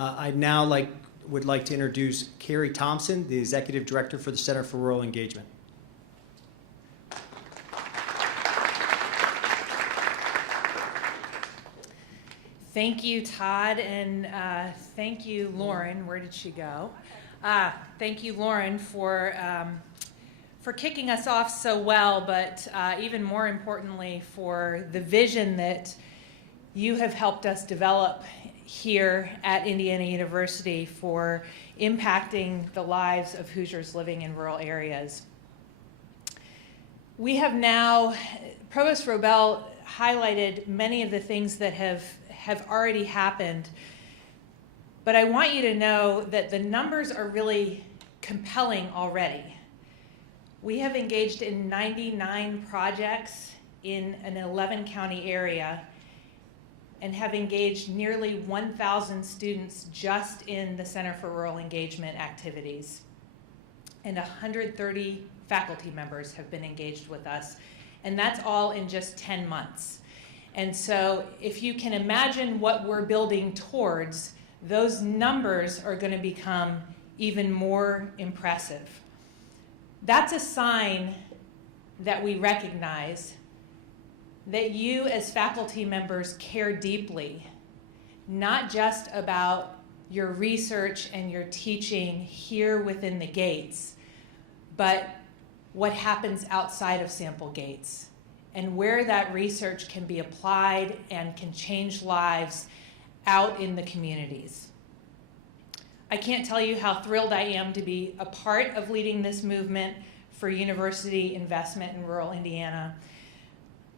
I'd now would like to introduce Carrie Thomson, the Executive Director for the Center for Rural Engagement. Thank you, Todd, and thank you, Lauren. Where did she go? Thank you, Lauren, for kicking us off so well, but even more importantly, for the vision that you have helped us develop here at Indiana University for impacting the lives of Hoosiers living in rural areas. We have now, Provost Robel highlighted many of the things that have already happened, but I want you to know that the numbers are really compelling already. We have engaged in 99 projects in an 11-county area and have engaged nearly 1,000 students just in the Center for Rural Engagement activities. And 130 faculty members have been engaged with us, and that's all in just 10 months. And so if you can imagine what we're building towards, those numbers are going to become even more impressive. That's a sign that we recognize that you as faculty members care deeply, not just about your research and your teaching here within the gates, but what happens outside of sample gates and where that research can be applied and can change lives out in the communities. I can't tell you how thrilled I am to be a part of leading this movement for university investment in rural Indiana.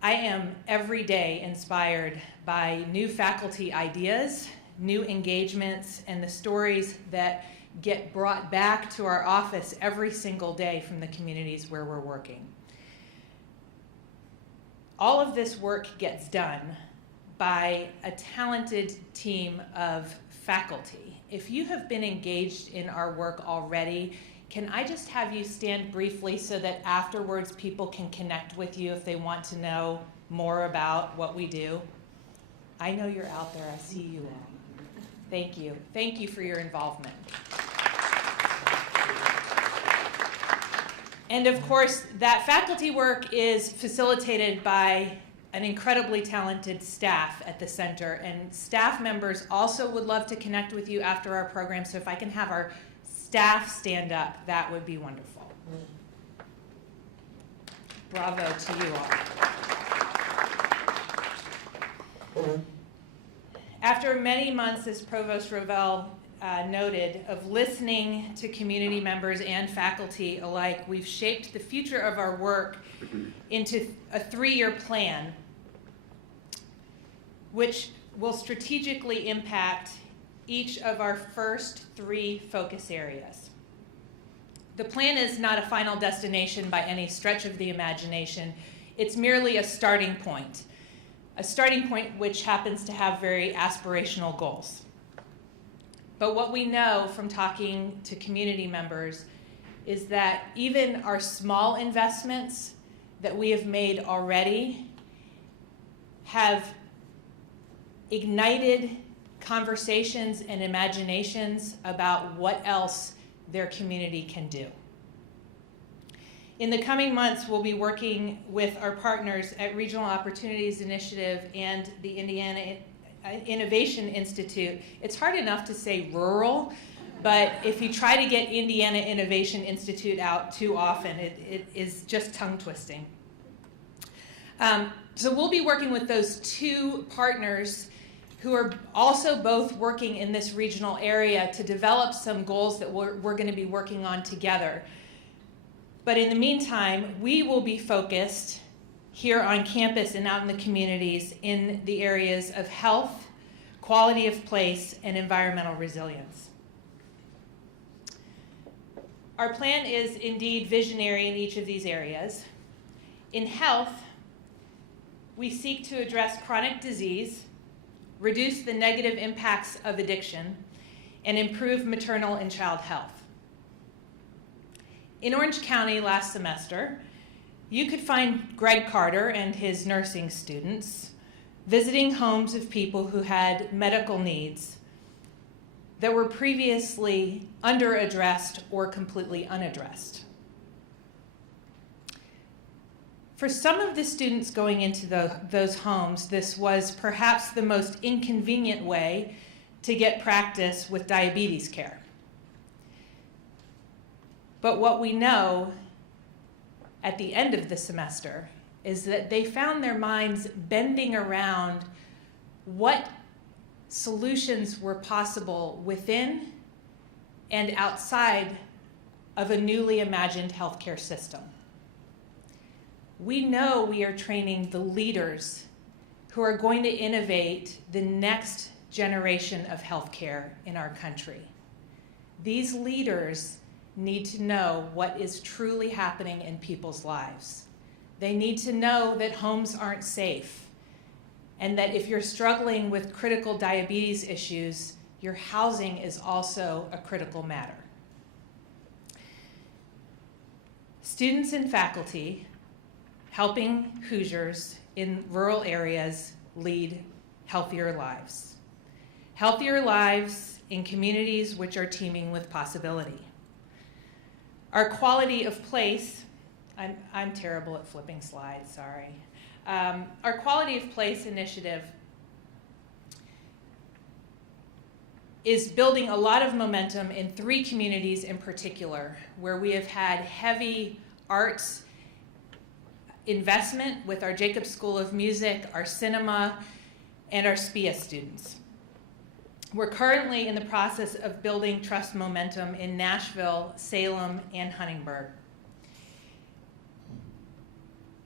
I am every day inspired by new faculty ideas, new engagements, and the stories that get brought back to our office every single day from the communities where we're working. All of this work gets done by a talented team of faculty. If you have been engaged in our work already, can I just have you stand briefly so that afterwards people can connect with you if they want to know more about what we do? I know you're out there. I see you all. Thank you. Thank you for your involvement. And of course, that faculty work is facilitated by an incredibly talented staff at the center, and staff members also would love to connect with you after our program, so if I can have our staff stand up, that would be wonderful. Bravo to you all. After many months, as Provost Rovell noted, of listening to community members and faculty alike, we've shaped the future of our work into a 3-year plan, which will strategically impact each of our first 3 focus areas. The plan is not a final destination by any stretch of the imagination. It's merely a starting point which happens to have very aspirational goals. But what we know from talking to community members is that even our small investments that we have made already have ignited conversations and imaginations about what else their community can do. In the coming months, we'll be working with our partners at Regional Opportunities Initiative and the Indiana Innovation Institute. It's hard enough to say rural, but if you try to get Indiana Innovation Institute out too often, it is just tongue twisting. So we'll be working with those 2 partners who are also both working in this regional area to develop some goals that we're going to be working on together. But in the meantime, we will be focused here on campus and out in the communities in the areas of health, quality of place, and environmental resilience. Our plan is indeed visionary in each of these areas. In health, we seek to address chronic disease, reduce the negative impacts of addiction, and improve maternal and child health. In Orange County last semester, you could find Greg Carter and his nursing students visiting homes of people who had medical needs that were previously underaddressed or completely unaddressed. For some of the students going into those homes, this was perhaps the most inconvenient way to get practice with diabetes care. But what we know at the end of the semester is that they found their minds bending around what solutions were possible within and outside of a newly imagined healthcare system. We know we are training the leaders who are going to innovate the next generation of healthcare in our country. These leaders need to know what is truly happening in people's lives. They need to know that homes aren't safe, and that if you're struggling with critical diabetes issues, your housing is also a critical matter. Students and faculty helping Hoosiers in rural areas lead healthier lives. Healthier lives in communities which are teeming with possibility. Our quality of place, I'm terrible at flipping slides, sorry. Our quality of place initiative is building a lot of momentum in 3 communities in particular, where we have had heavy arts investment with our Jacobs School of Music, our cinema, and our SPIA students. We're currently in the process of building trust momentum in Nashville, Salem, and Huntingburg.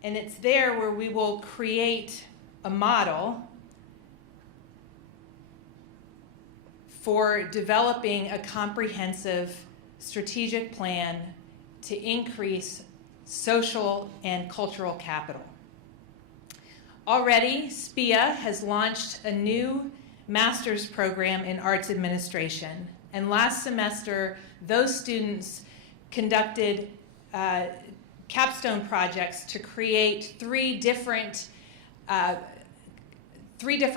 And it's there where we will create a model for developing a comprehensive strategic plan to increase social and cultural capital. Already, SPIA has launched a new master's program in arts administration. And last semester, those students conducted capstone projects to create 3 different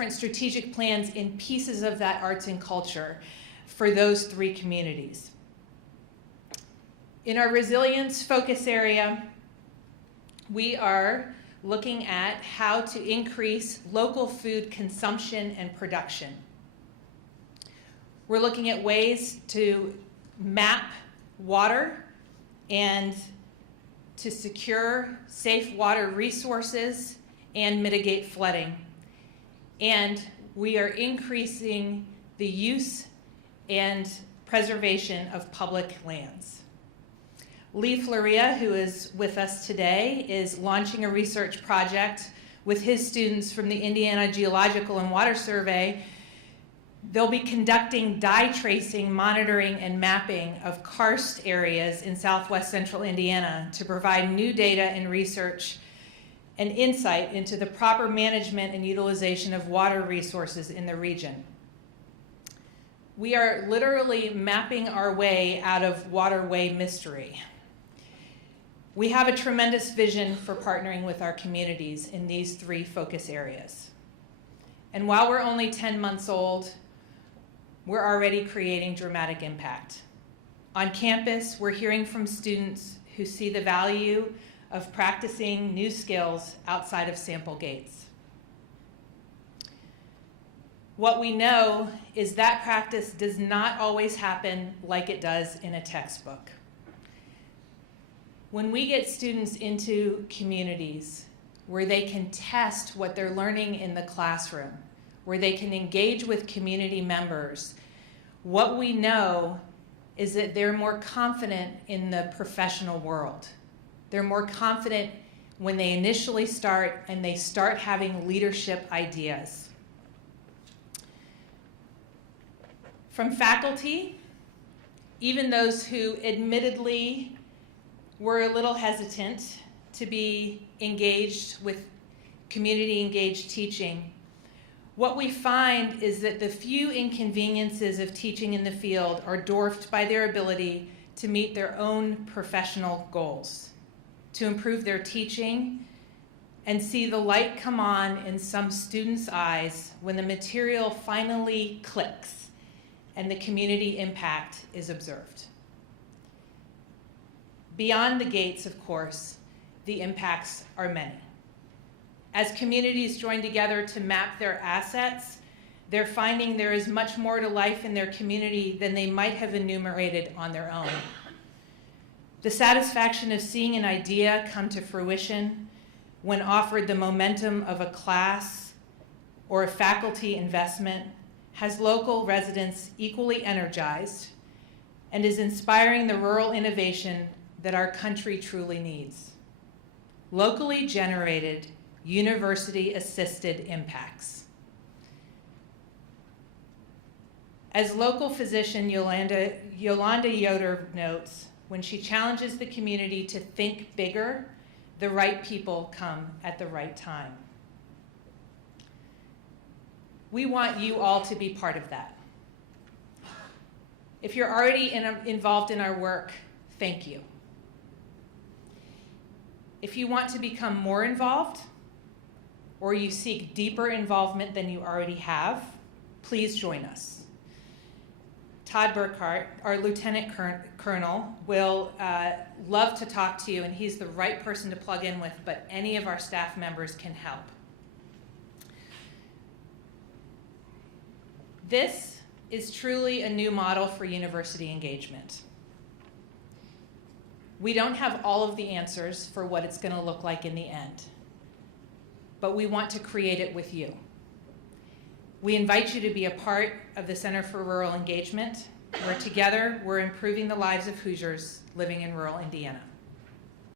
strategic plans in pieces of that arts and culture for those 3 communities. In our resilience focus area, we are looking at how to increase local food consumption and production. We're looking at ways to map water and to secure safe water resources and mitigate flooding. And we are increasing the use and preservation of public lands. Lee Floria, who is with us today, is launching a research project with his students from the Indiana Geological and Water Survey. They'll be conducting dye tracing, monitoring, and mapping of karst areas in southwest central Indiana to provide new data and research and insight into the proper management and utilization of water resources in the region. We are literally mapping our way out of waterway mystery. We have a tremendous vision for partnering with our communities in these 3 focus areas. And while we're only 10 months old, we're already creating dramatic impact. On campus, we're hearing from students who see the value of practicing new skills outside of sample gates. What we know is that practice does not always happen like it does in a textbook. When we get students into communities where they can test what they're learning in the classroom, where they can engage with community members, what we know is that they're more confident in the professional world. They're more confident when they initially start and they start having leadership ideas. From faculty, even those who admittedly were a little hesitant to be engaged with community engaged teaching, what we find is that the few inconveniences of teaching in the field are dwarfed by their ability to meet their own professional goals, to improve their teaching, and see the light come on in some students' eyes when the material finally clicks and the community impact is observed. Beyond the gates, of course, the impacts are many. As communities join together to map their assets, they're finding there is much more to life in their community than they might have enumerated on their own. The satisfaction of seeing an idea come to fruition when offered the momentum of a class or a faculty investment has local residents equally energized and is inspiring the rural innovation that our country truly needs. Locally generated, university-assisted impacts. As local physician Yolanda Yoder notes, when she challenges the community to think bigger, the right people come at the right time. We want you all to be part of that. If you're already involved in our work, thank you. If you want to become more involved, or you seek deeper involvement than you already have, please join us. Todd Burkhart, our Lieutenant Colonel, will love to talk to you, and he's the right person to plug in with, but any of our staff members can help. This is truly a new model for university engagement. We don't have all of the answers for what it's going to look like in the end, but we want to create it with you. We invite you to be a part of the Center for Rural Engagement, where together we're improving the lives of Hoosiers living in rural Indiana.